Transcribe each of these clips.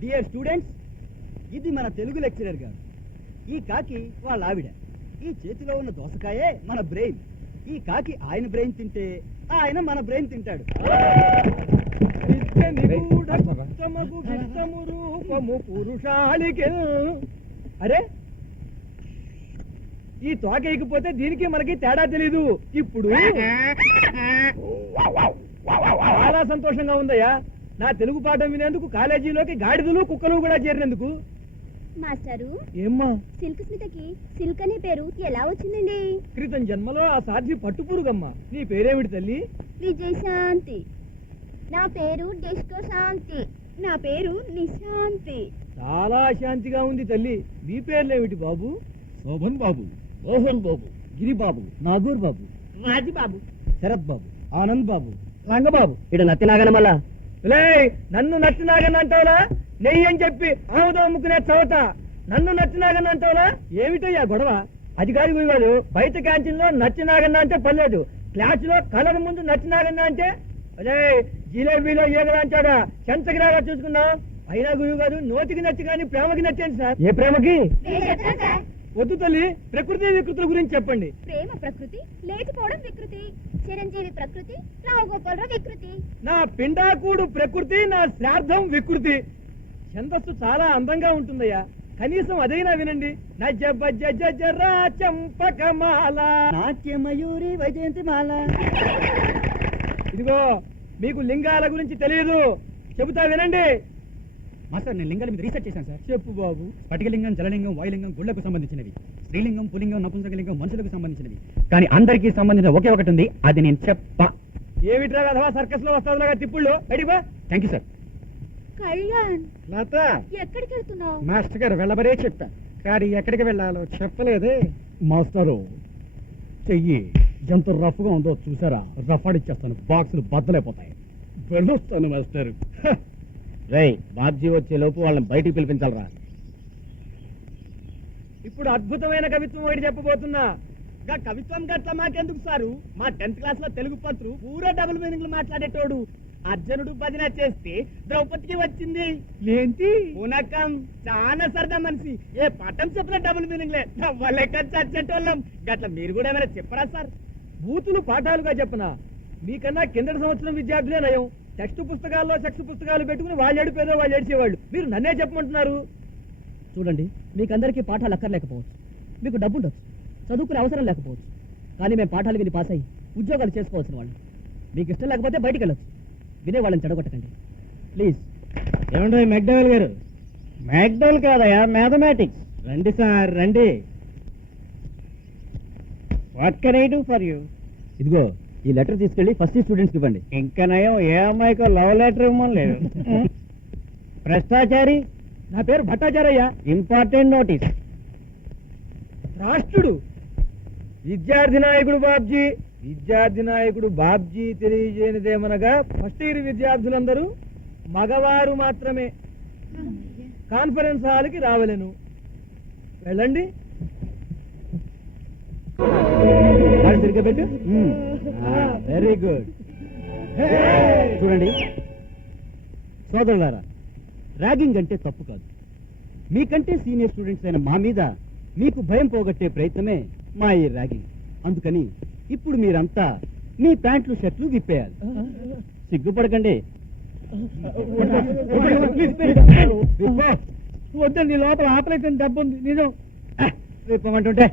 Dear students, ఇది మన Telugu lecturer గారు. ఈ కాకి వాళ్ళ ఆవిడ. ఈ చేతిలో ఉన్న దోసకాయే మన బ్రెయిన్. ఈ కాకి ఆయన బ్రెయిన్ తింటే ఆయన మన బ్రెయిన్ తింటాడు. అరే, ఈ తోక ఎగిపోతే దీనికి మనకి తేడా తెలీదు. ఇప్పుడు చాలా సంతోషంగా ఉందయ్యా నా తెలుగు పాఠం వినేందుకు కాలేజీలోకి గాడిదలు కుక్కలు కూడా చేరినందుకు. మాస్టారు, ఏమ్మా? సిల్క్ స్మితకి సిల్క్ అనే పేరు ఎలా వచ్చిందండి? క్రితం జన్మలో ఆ సాధ్వి పట్టుపురుగమ్మా. నీ పేరేమిటి తల్లి? విజయశాంతి. నా పేరు డిస్కో శాంతి. నా పేరు నిశాంతి. చాలా శాంతిగా ఉంది తల్లి. మీ పేర్లేమిటి బాబు? శోభన్ బాబు, మోహన్ బాబు, గిరిబాబు, నాగూర్ బాబు, రాజబాబు, శరత్ బాబు, ఆనంద్ బాబు, రంగబాబు. ఇటు నత్తినాగన మళ్ళా నన్ను నత్తినాగన్ అంటావులా? నెయ్యి అని చెప్పి ఆముదం అమ్ముకునే చవత నన్ను నచ్చినాగన్న అంటావులా? ఏమిటయ్యా గొడవ? అది కాదు గురుగారు, బయట క్యాంటీన్ లో నచ్చినాగన్న అంటే పర్లేదు, క్లాస్ లో కలర్ ముందు నచ్చినాగన్న అంటే అదే జిలేబీలో ఏగలాంటాడా చెంచగిరాగా చూసుకున్నా. అయినా గురువు గారు నోటికి నచ్చి కానీ ప్రేమకి నచ్చాను సార్. ఏ ప్రేమకి? వద్దు తల్లి, ప్రకృతి వికృతుల గురించి చెప్పండి. ప్రేమ ప్రకృతి, లేచిపోవడం వికృతి. చిరంజీవి ప్రకృతి, రావు గోపాలరావు వికృతి. నా పిండాకుడు ప్రకృతి, నా శ్రాద్ధం వికృతి. ఛందస్సు చాలా అందంగా ఉంటుందయ్యా, కనీసం అదైనా వినండి. నజరా చంపకమాల నాట్యమయూరి వైజయంతిమాల. ఇదిగో మీకు లింగాల గురించి తెలియదు, చెబుతా వినండి. మాస్టర్, నేను లింగాల మీద రీసెర్చ్ చేశాను సార్. చెప్పు బాబు. స్ఫటికలింగం, జలలింగం, వాయులింగం గుళ్లకు సంబంధించినవి. స్త్రీలింగం, పులింగం, నపుంసకలింగం మనుషులకు సంబంధించినవి. కానీ అందరికీ సంబంధించిన ఒకే ఒకటి ఉంది, అది నేను చెప్పా. ఏమిట్రా అథవా సర్కస్ లో వస్తాదులాగా తిప్పుళ్ళు? అడిగా. Thank you sir. Kalyan, Latha, ఎక్కడికి వెళ్తున్నావు? మాస్టర్ గారు వెళ్ళబరే చెప్పా, కానీ ఎక్కడికి వెళ్ళాలో చెప్పలేదే. మాస్టరు, చెయ్యి ఎంత రఫ్ గా ఉందో చూసారా? రఫ్ ఆడిచ్చేస్తాను, బాక్సులు బద్దలైపోతాయి. వెళ్ళొస్తాను మాస్టర్. రై, బాబ్జీ వచ్చే లోపు వాళ్ళని బయటికి పిలిపించాలరా. ఇప్పుడు అద్భుతమైన కవిత్వం ఒకటి చెప్పబోతున్నా. కవిత్వం గట్ల మాకెందుకు సారు? మా 10th క్లాస్ లో తెలుగు పంతులు పూరా డబుల్ మీనింగ్లు మాట్లాడేటోడు. అర్జునుడు భజన చేస్తే ద్రౌపదికి వచ్చింది ఏంటి ఉనకం. చాలా సరదా మనిషి. ఏ పట్టం చెప్పిన డబుల్ మీనింగ్లే లెక్క చచ్చేటోళ్ళం. గట్ల మీరు కూడా ఏమైనా చెప్పరా సార్? బూతులు పాఠాలుగా చెప్పనా? మీకన్నా కిందటి సంవత్సరం విద్యార్థులే నయం. టెక్స్ట్ పుస్తకాల్లో సెక్స్ పుస్తకాలు పెట్టుకుని వాళ్ళు ఏడిపోయేదో వాళ్ళు ఏడ్చేవాళ్ళు. మీరు నన్నే చెప్పమంటున్నారు. చూడండి, మీకందరికీ పాఠాలు అక్కర్లేకపోవచ్చు, మీకు డబ్బు ఉండొచ్చు, చదువుకునే అవసరం లేకపోవచ్చు. కానీ మేము పాఠాలు విని పాస్ అయ్యి ఉద్యోగాలు చేసుకోవాల్సిన వాళ్ళు. మీకు ఇష్టం లేకపోతే బయటికి వెళ్ళొచ్చు. వినే వాళ్ళని చెడగొట్టకండి ప్లీజ్. ఏమంటారు మెక్డవెల్ గారు? మెక్డవెల్ కాదయా, మ్యాథమెటిక్స్. రండి సార్, రండి. What can I do for you? ఇదిగో ఈ లెటర్ తీసుకెళ్లి ఫస్ట్ స్టూడెంట్స్ ఇవ్వండి. ఇంకా నయం, ఏ అమ్మాయికో లవ్ లెటర్ ఇవ్వమని లేదు. భ్రష్టాచారి. నా పేరు భట్టాచారయ్య. Important notice. రాష్ట్రుడు విద్యార్థి నాయకుడు బాబ్జీ. విద్యార్థి నాయకుడు బాబ్జీ తెలియజేయనిదేమనగా ఫస్ట్ ఇయర్ విద్యార్థులందరూ మగవారు మాత్రమే కాన్ఫరెన్స్ హాల్కి రావలేను. వెళ్ళండి. సరిగ్గా పెట్టు. Very good. చూడండి సోదరులారా, ర్యాగింగ్ అంటే తప్పు కాదు. మీకంటే సీనియర్ స్టూడెంట్స్ అయిన మా మీద మీకు భయం పోగొట్టే ప్రయత్నమే మా ఈ ర్యాగింగ్. అందుకని ఇప్పుడు మీరంతా మీ ప్యాంట్లు షర్ట్లు విప్పేయాలి. సిగ్గుపడకండి. వద్దండి, లోపల ఆపరేషన్ డబ్బు ఉంది. నిజం విప్పమంటుంటే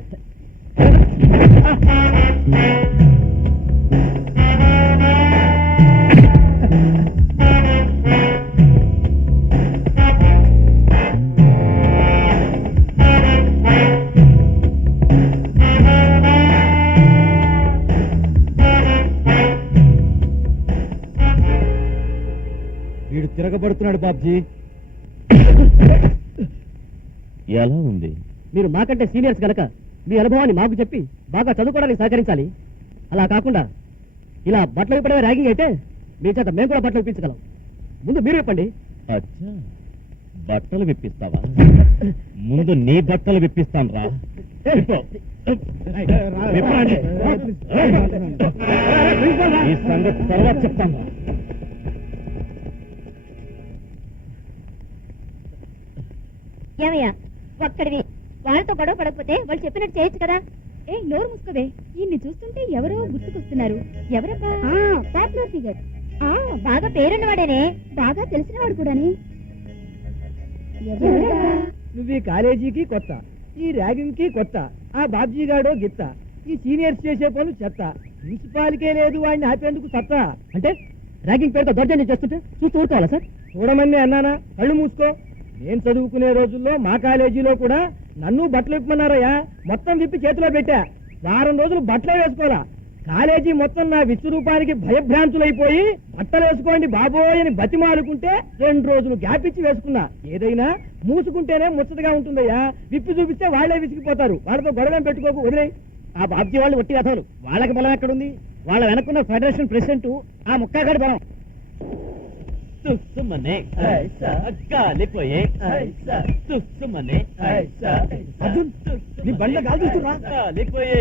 వీడు తిరగబడుతున్నాడు బాబ్జీ. ఎలా ఉంది? మీరు మాకంటే సీనియర్స్ కనుక మీ అనుభవాన్ని మాకు చెప్పి బాగా చదువుకోవడానికి సహకరించాలి. అలా కాకుండా ఇలా బట్టలు విప్పడమే ర్యాగింగ్ అయితే మీ చేత మేము కూడా బట్టలు విప్పించగలం. ముందు మీరు విప్పండి. అచ్చా, బట్టలు విప్పిస్తావా? ముందు నీ బట్టలు విప్పిస్తాను రా. ఈ సంగతి తర్వాత చెప్తాను. ఏమయ్యా ఒక్కడివి వాళ్ళతో గొడవ పడకపోతే వాళ్ళు చెప్పినట్టు చేయొచ్చు కదా. ఏ నోరు ముసుకోవే, ఈయన్ని చూస్తుంటే ఎవరో గుర్తుకొస్తున్నారు. ఎవరబ్బా? Popular figure. బాగా పేరున్నవాడేనే, బాగా తెలిసినవాడు కూడాని. నువ్వు ఈ కాలేజీకి కొత్త, ఈ ర్యాగింగ్ కి కొత్త, ఆ బాబ్జీ గాడో గిత్త, ఈ సీనియర్స్ చేసే పనులు చెత్త, ప్రిన్సిపాల్కే లేదు వాడిని ఆపేందుకు సత్తా. అంటే ర్యాగింగ్ పేరుతో దౌర్జన్యం చేస్తుంటే చూస్తూ ఊరుకోవాలా సార్? చూడమని అన్నానా? కళ్ళు మూసుకో. నేను చదువుకునే రోజుల్లో మా కాలేజీలో కూడా నన్ను బట్టలు విప్పమన్నారయ్యా. మొత్తం విప్పి చేతిలో పెట్టా. వారం రోజులు బట్టలే వేసుకోవాలా. కాలేజీ మొత్తం నా విశ్వరూపానికి భయభ్రాంతులైపోయి బట్టలు వేసుకోండి బాబోయ్ అని బతిమాలుకుంటే 2 రోజులు గ్యాప్ ఇచ్చి వేసుకున్నా. ఏదైనా మూసుకుంటేనే ముచ్చటగా ఉంటుందయ్యా. విప్పి చూపిస్తే వాళ్లే విసిగిపోతారు. వాళ్ళతో గొడవ పెట్టుకోకు, వదిలే. ఆ బాబ్జీ వాళ్ళు ఒట్టి కథలు, వాళ్ళకి బలం ఎక్కడుంది? వాళ్ళ వెనక్కున్న ఫెడరేషన్ ప్రెసిడెంట్ ఆ ముక్కాగాడి బలం. తుస్సుమనే కాలిపోయే తుస్సుమనే అర్జున్, నీ బండ్ల గాలి చూస్తున్నా? కాలిపోయే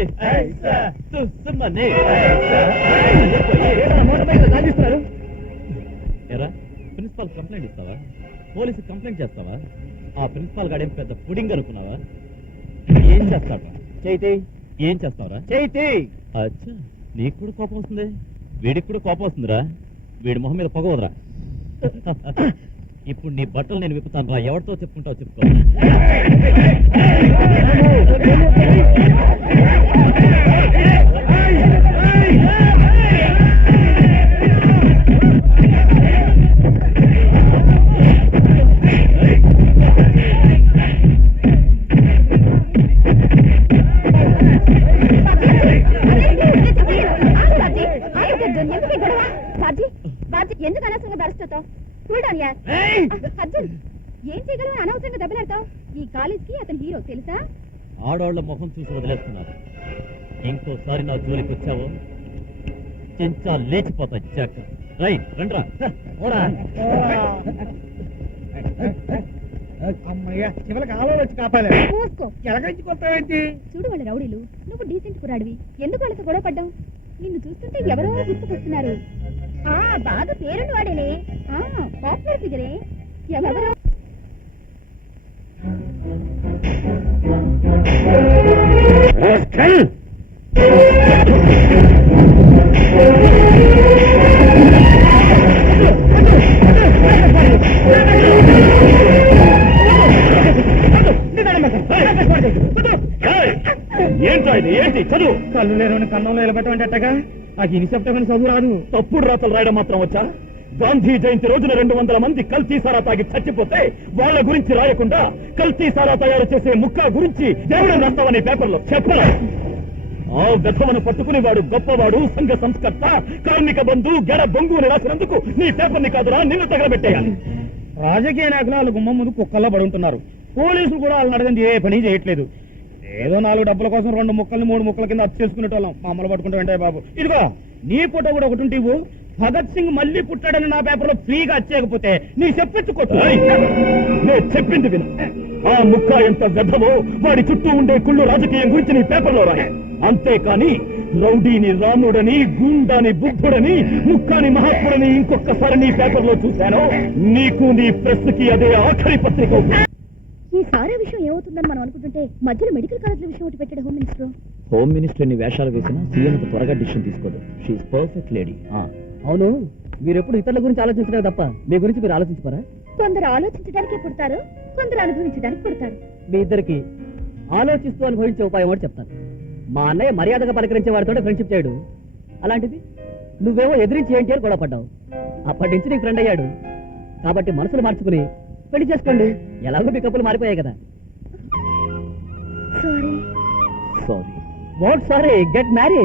తుస్సుమనే మోటార్ బైక్ గాలిస్తున్నారు. ఎరా ప్రిన్సిపాల్ కంప్లైంట్ ఇస్తావా? పోలీసు కంప్లైంట్ చేస్తావా? ఆ ప్రిన్సిపాల్ గాడేం పెద్ద పుడింగ్ అనుకున్నావా? ఏం చేస్తాడు? చైతే ఏం చేస్తావరా? చైతే అచ్చా, నీకు కూడా కోపం వస్తుంది, వీడికి కూడా కోపం వస్తుందిరా. వీడి మొహం మీద పొగ వదరా. ఇప్పుడు నీ బట్టలు నేను విప్పుతాను రా. ఎవరితో చెప్పుకుంటావు చెప్పుకో. ఎందుకు అనవసరంగా దరుస్తావు? చూడాలి అర్జున్, ఏం చేయగలవు? అనవసరంగా దెబ్బలాడతావు. ఈ కాలేజ్ కి అతను హీరో తెలుసా? ఆడవాళ్ల మొహం చూసి వదిలేస్తున్నారు. ఇంకోసారి నా జోలికి వచ్చావో చెంచా లేచిపోతా. జాక్ రైట్ రండ్రా. అమ్మయ్యా, చివరికి ఆలో వచ్చి కాపాలే. మూసుకో. ఎలాగైతే కొత్త చూడు వాళ్ళ రౌడీలు, నువ్వు డీసెంట్ కురాడివి. ఎందుకు వాళ్ళతో గొడవ పడ్డావు? నిన్ను చూస్తుంటే ఎవరో గుర్తుకొస్తున్నారు. బాగా పేరున్న వాడేనే, పాపులర్ ఫిగరే. ఎవరో ఏంట్రా ఇది? ఏంటి చదువు? కళ్ళు లేరు కన్నంలో నిలబెట్టమంటే అట్టగా నాకు ఇనిసెప్టమని చదువు రాదు. తప్పుడు రాతలు రాయడం మాత్రం వచ్చా? గాంధీ జయంతి రోజున 200 మంది కల్తీ సారా తాగి చచ్చిపోతే వాళ్ళ గురించి రాయకుండా కల్తీ సారా తయారు చేసే ముక్క గురించి దేవుడు రాస్తావని పేపర్లో చెప్పరా? ఆ వ్యధమను పట్టుకుని వాడు గొప్పవాడు, సంఘ సంస్కర్త, కార్మిక బంధు, గెడ బొంగు అని రాసినందుకు నీ పేపర్ని కాదురా నిన్ను తగలబెట్టేయాలి. రాజకీయ నాయకులు వాళ్ళ గుమ్మం ముందు కుక్కల్లో పడి ఉంటున్నారు. పోలీసులు కూడా వాళ్ళని అడగండి ఏ పని చేయట్లేదు. ఏదో 4 డబ్బుల కోసం 2 ముక్కల్ని 3 ముక్కల కింద అచ్చు చేసుకునేటోళ్ళం. మా అమ్మలు పట్టుకుంటూ వెంటాయి బాబు. ఇదిగో నీ ఫోటో కూడా ఒకటి ఉంటే ఇవ్వు. భగత్ సింగ్ మళ్ళీ పుట్టాడని నా పేపర్లో ఫ్రీగా వచ్చేయకపోతే నీ చెప్పెచ్చుకోవచ్చు. నేను చెప్పింది విను. ఆ ముక్క ఎంత వ్యధమో వాడి చుట్టూ ఉండే కుళ్ళు రాజకీయం గురించి నీ పేపర్లో రాయి. అంతేకాని రౌడీని రాముడని, గూండాని బుద్ధుడని, ముక్కాని మహాత్ముడని ఇంకొకసారి నీ పేపర్లో చూశాను, నీకు నీ ప్రెస్ కి అదే ఆఖరి పత్రిక. ఈ సారా విషయం ఏమవుతుందని మనం అనుకుంటుంటే మధ్యలో మెడికల్ కాలేజీల విషయం ఒకటి పెట్టాడు హోమ్ మినిస్టర్. హోమ్ మినిస్టర్ ని వేషాలు వేసినా సీఎం త్వరగా డిసిషన్ తీసుకోదు. She's perfect lady. అవును, మీరు ఎప్పుడు ఇతరుల గురించి ఆలోచించలే తప్ప మీ గురించి మీరు ఆలోచించుకోరా? కొందరు ఆలోచించడానికే పుడతారు, కొందరు అనుభవించడానికి పుడతారు. మీ ఇద్దరికి ఆలోచిస్తూ అనుభవించే ఉపాయం ఒకటి చెప్తాను. మా అన్నయ్య మర్యాదగా పలకరించే వారితో ఫ్రెండ్షిప్ చేయడు. అలాంటిది నువ్వేమో ఎదిరించి ఏంటి అని గొడవ పడ్డావు. అప్పటి నుంచి నీకు ఫ్రెండ్ అయ్యాడు. కాబట్టి మనసులు మార్చుకుని పెళ్లి చేసుకోండి. ఎలాగో మీ కప్పులు మారిపోయాయి కదా. Sorry. Sorry. What sorry? Get marry.